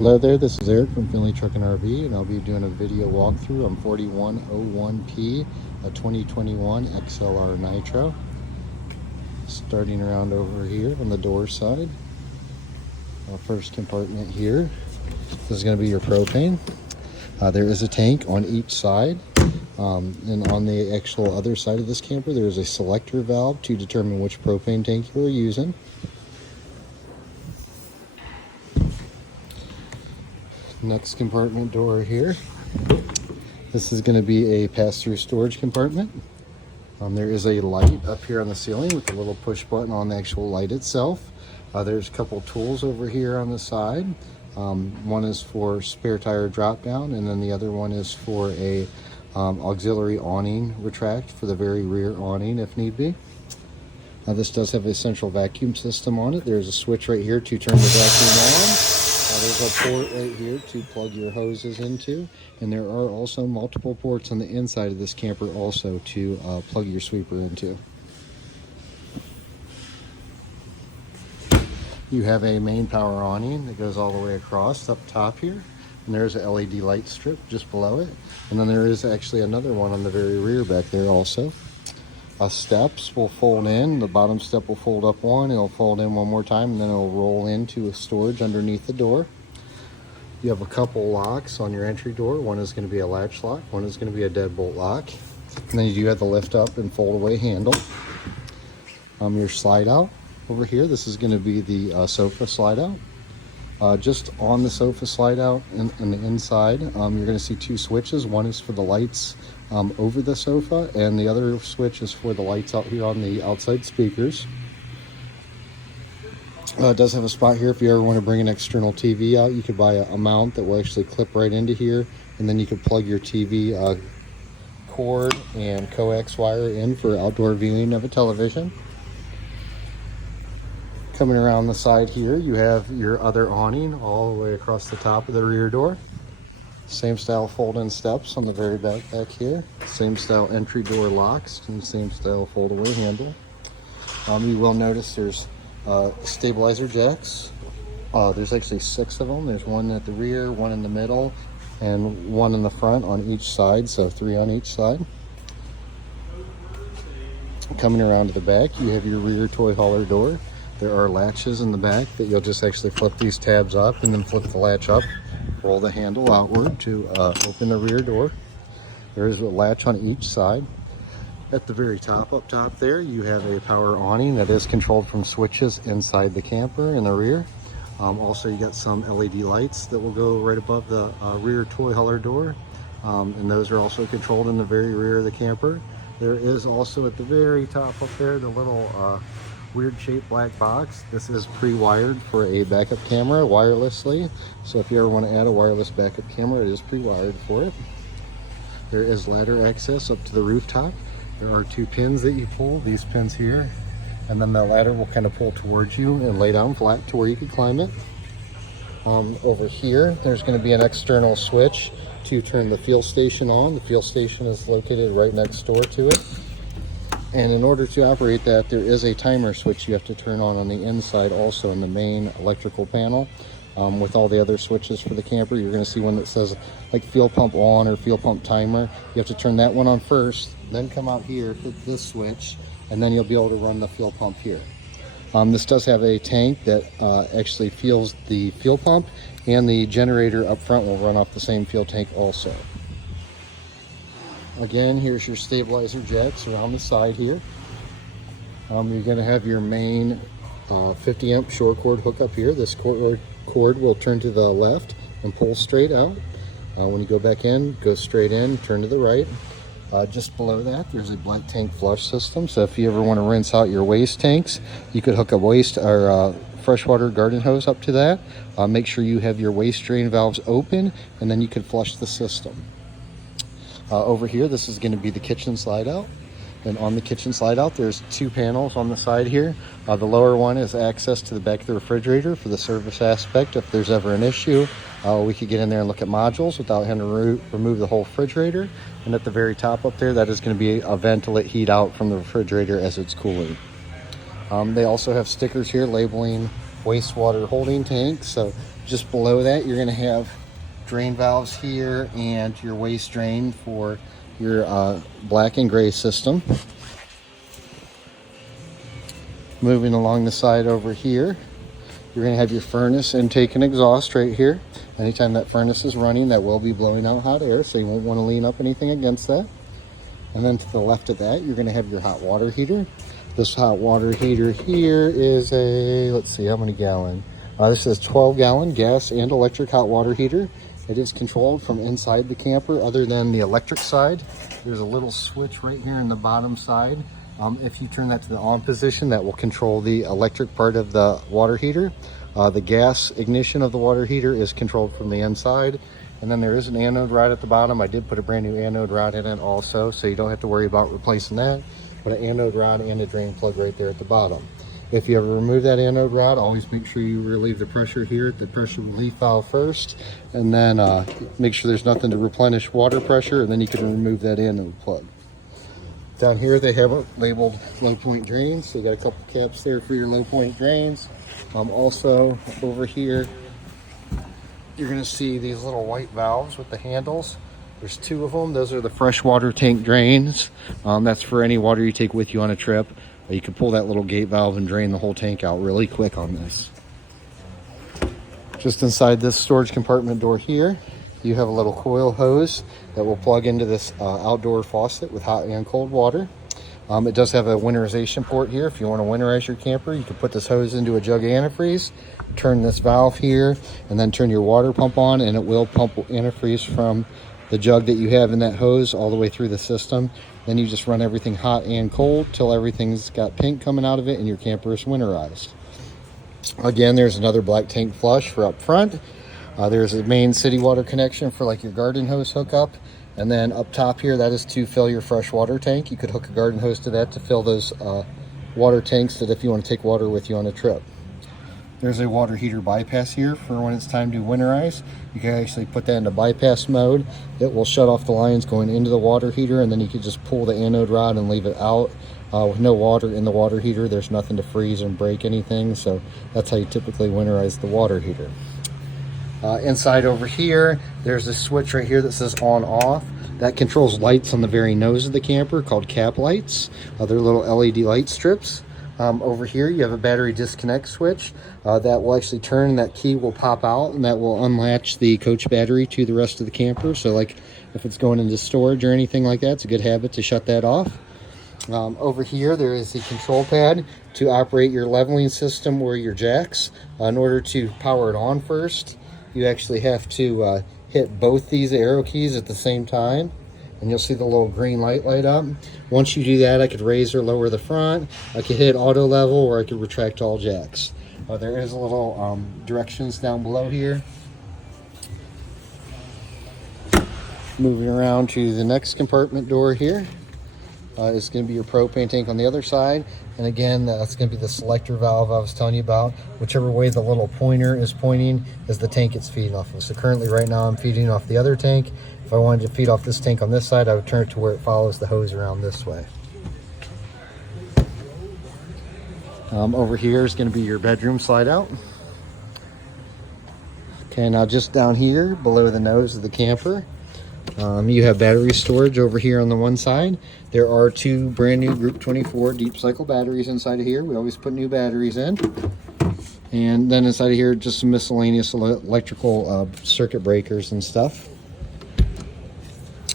Hello there, this is Eric from Finley Truck and RV, and I'll be doing a video walkthrough on 4101P, a 2021 XLR Nitro. Starting around over here on the door side. First compartment here. This is going to be your propane. There is a tank on each side. And on the actual other side of this camper, there is a selector valve to determine which propane tank you are using. Next compartment door here. This is going to be a pass-through storage compartment. There is a light up here on the ceiling with a little push button on the actual light itself. There's a couple tools over here on the side. One is for spare tire drop down, and then the other one is for a auxiliary awning retract for the very rear awning if need be. This does have a central vacuum system on it. There's a switch right here to turn the vacuum on. There's a port right here to plug your hoses into, and there are also multiple ports on the inside of this camper also to plug your sweeper into. You have a main power awning that goes all the way across up top here, and there's a LED light strip just below it, and then there is actually another one on the very rear back there also. Steps will fold in. The bottom step will fold up one, it'll fold in one more time, and then it'll roll into a storage underneath the door. You have a couple locks on your entry door. One is going to be a latch lock, one is going to be a deadbolt lock, and then you do have the lift up and fold away handle. Your slide out over here, this is going to be the sofa slide out. Just on the sofa slide out in the inside, you're going to see two switches. One is for the lights over the sofa, and the other switch is for the lights out here on the outside speakers. It does have a spot here if you ever want to bring an external TV out. You could buy a mount that will actually clip right into here, and then you could plug your TV cord and coax wire in for outdoor viewing of a television. Coming around the side here, you have your other awning all the way across the top of the rear door. Same style fold-in steps on the very back here. Same style entry door locks and same style fold-away handle. You will notice there's stabilizer jacks. There's actually 6 of them. There's one at the rear, one in the middle, and one in the front on each side, so 3 on each side. Coming around to the back, you have your rear toy hauler door. There are latches in the back that you'll just actually flip these tabs up and then flip the latch up, roll the handle outward to open the rear door. There is a latch on each side. At the very top, up top there, you have a power awning that is controlled from switches inside the camper in the rear. Also, you got some LED lights that will go right above the rear toy hauler door, and those are also controlled in the very rear of the camper. There is also at the very top up there the little weird shaped black box. This is pre-wired for a backup camera wirelessly, so if you ever want to add a wireless backup camera, it is pre-wired for it. There is ladder access up to the rooftop. There are 2 pins that you pull, these pins here, and then the ladder will kind of pull towards you and lay down flat to where you can climb it. Over here, there's going to be an external switch to turn the fuel station on. The fuel station is located right next door to it. And in order to operate that, there is a timer switch you have to turn on the inside also in the main electrical panel. With all the other switches for the camper, you're going to see one that says like fuel pump on or fuel pump timer. You have to turn that one on first, then come out here, hit this switch, and then you'll be able to run the fuel pump here. This does have a tank that actually fuels the fuel pump, and the generator up front will run off the same fuel tank also. Again, here's your stabilizer jacks around the side here. You're going to have your main 50 amp short cord hook up here. This cord will turn to the left and pull straight out. When you go back in, go straight in, turn to the right. Just below that, there's a black tank flush system. So if you ever want to rinse out your waste tanks, you could hook a waste or freshwater garden hose up to that. Make sure you have your waste drain valves open, and then you can flush the system. Over here, this is going to be the kitchen slide out. And on the kitchen slide out, there's 2 panels on the side here. The lower one is access to the back of the refrigerator for the service aspect. If there's ever an issue, we could get in there and look at modules without having to remove the whole refrigerator. And at the very top up there, that is going to be a vent to let heat out from the refrigerator as it's cooling. They also have stickers here labeling wastewater holding tank. So just below that, you're going to have drain valves here and your waste drain for your black and gray system. Moving along the side over here, you're going to have your furnace intake and exhaust right here. Anytime that furnace is running, that will be blowing out hot air, so you won't want to lean up anything against that. And then to the left of that, you're going to have your hot water heater. This hot water heater here is a, let's see, how many gallon? This is a 12-gallon gas and electric hot water heater. It is controlled from inside the camper other than the electric side. There's a little switch right here in the bottom side. If you turn that to the on position, that will control the electric part of the water heater. The gas ignition of the water heater is controlled from the inside. And then there is an anode rod at the bottom. I did put a brand new anode rod in it also, so you don't have to worry about replacing that. But an anode rod and a drain plug right there at the bottom. If you ever remove that anode rod, always make sure you relieve the pressure here at the pressure relief valve first, and then make sure there's nothing to replenish water pressure, and then you can remove that anode plug. Down here they have it labeled low point drains, so you got a couple caps there for your low point drains. Also over here, you're going to see these little white valves with the handles. There's two of them. Those are the freshwater tank drains. That's for any water you take with you on a trip. You can pull that little gate valve and drain the whole tank out really quick on this. Just inside this storage compartment door here, you have a little coil hose that will plug into this outdoor faucet with hot and cold water. It does have a winterization port here. If you want to winterize your camper, you can put this hose into a jug of antifreeze, turn this valve here, and then turn your water pump on, and it will pump antifreeze from the jug that you have in that hose all the way through the system. Then you just run everything hot and cold till everything's got pink coming out of it and your camper is winterized. Again, there's another black tank flush for up front. There's a main city water connection for like your garden hose hookup. And then up top here, that is to fill your fresh water tank. You could hook a garden hose to that to fill those water tanks that if you want to take water with you on a trip. There's a water heater bypass here for when it's time to winterize. You can actually put that into bypass mode. It will shut off the lines going into the water heater, and then you can just pull the anode rod and leave it out. With no water in the water heater, there's nothing to freeze and break anything, so that's how you typically winterize the water heater. Inside over here, there's a switch right here that says on off. That controls lights on the very nose of the camper called cap lights. They're little LED light strips. Over here you have a battery disconnect switch that will actually turn, and that key will pop out, and that will unlatch the coach battery to the rest of the camper. So like if it's going into storage or anything like that, it's a good habit to shut that off. Over here there is the control pad to operate your leveling system or your jacks. In order to power it on first, you actually have to hit both these arrow keys at the same time, and you'll see the little green light light up. Once you do that, I could raise or lower the front, I could hit auto level, or I could retract all jacks. There is a little directions down below here. Moving around to the next compartment door here. It's going to be your propane tank on the other side, and again that's going to be the selector valve I was telling you about. Whichever way the little pointer is pointing is the tank it's feeding off of. So currently right now I'm feeding off the other tank. If I wanted to feed off this tank on this side, I would turn it to where it follows the hose around this way. Over here is going to be your bedroom slide out. Okay, now just down here below the nose of the camper, you have battery storage over here on the one side. There are two brand new Group 24 deep cycle batteries inside of here. We always put new batteries in. And then inside of here, just some miscellaneous electrical circuit breakers and stuff.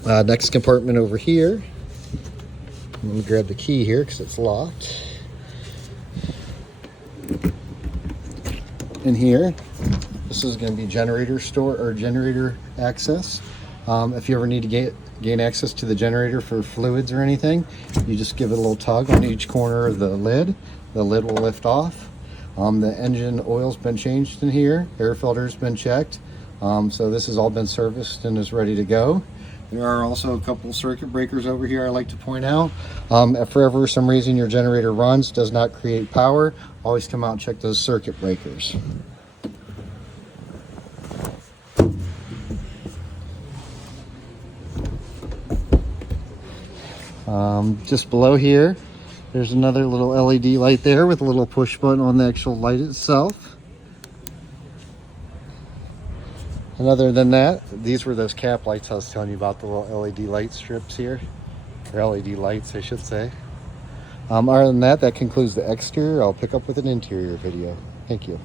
Next compartment over here. Let me grab the key here because it's locked. In here, this is going to be generator store or generator access. If you ever need to gain access to the generator for fluids or anything, you just give it a little tug on each corner of the lid. The lid will lift off. The engine oil's been changed in here. Air filter's been checked. So this has all been serviced and is ready to go. There are also a couple circuit breakers over here I like to point out. If for some reason your generator runs, does not create power, always come out and check those circuit breakers. Just below here, there's another little LED light there with a little push button on the actual light itself. And other than that, these were those cap lights I was telling you about, the little LED light strips here, or LED lights I should say. Other than that, that concludes the exterior. I'll pick up with an interior video. Thank you.